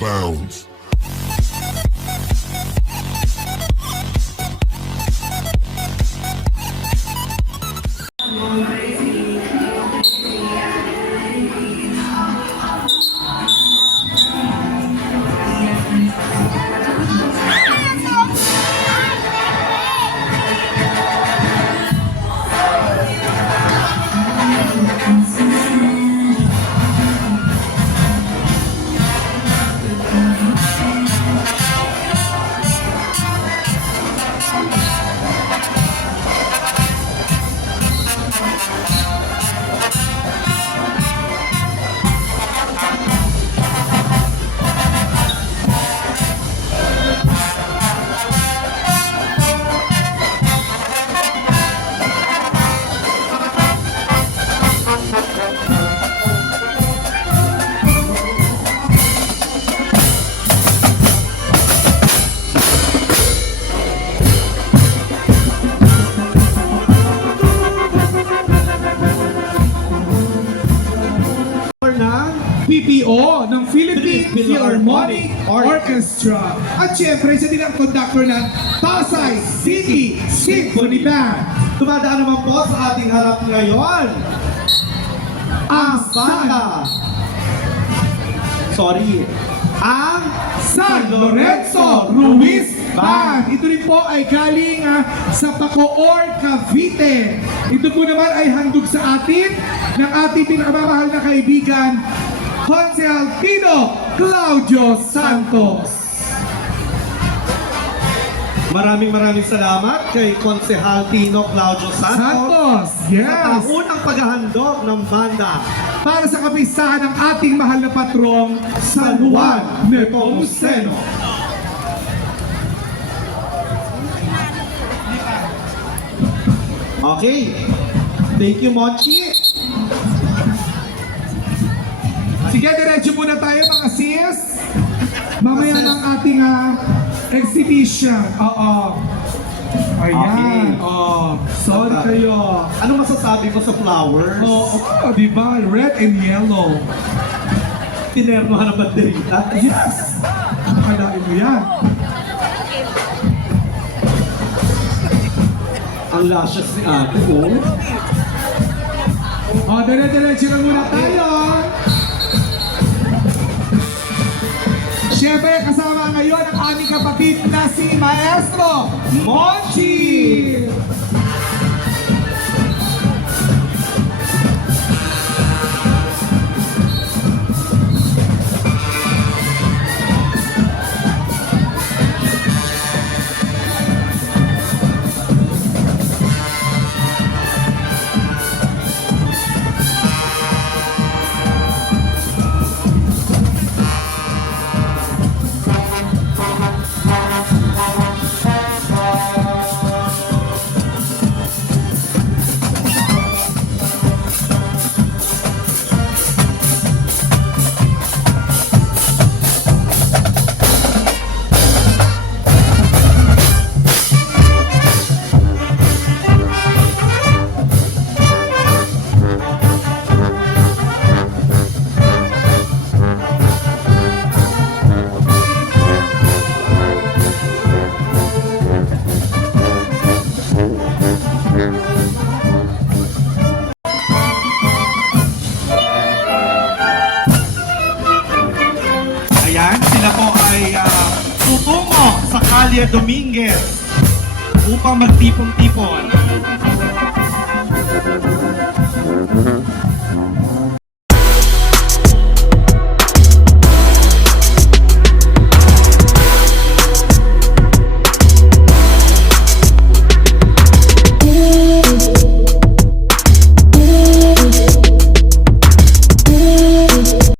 bounds. PPO ng Philippine Philharmonic Orchestra. At syempre, siya din ang conductor ng Pasay City Symphony Band. Dumadaan naman po sa ating harap ngayon ang banda. Ang San Lorenzo Ruiz Band. Ito rin po ay galing sa Bacoor, Cavite. Ito po naman ay handog sa atin ng ating pinakamamahal na kaibigan, Consehal Tino Claudio Santos. maraming salamat kay Consehal Tino Claudio Santos Yes. sa unang paghahandog ng banda Para sa kapisahan ng ating mahal na patrong, San Juan Nepomuceno. Okay. Thank you, Monchi. Sige, diretso muna tayo mga sis. Mamaya ng ating exhibition. Oo. Ayan. Okay. Sorry kayo. Ano masasabi ko sa flowers? Di ba? Red and yellow. Tinernohan ng banderita. Yes! Nakalain mo yan. Ang lashes ni ate ko. Dire-diretso na muna tayo. Siyempre, kasama ngayon ang aming kapatid na si Maestro Monchi! Sila po ay tutungo sa Calle Dominguez upang magtipon-tipon.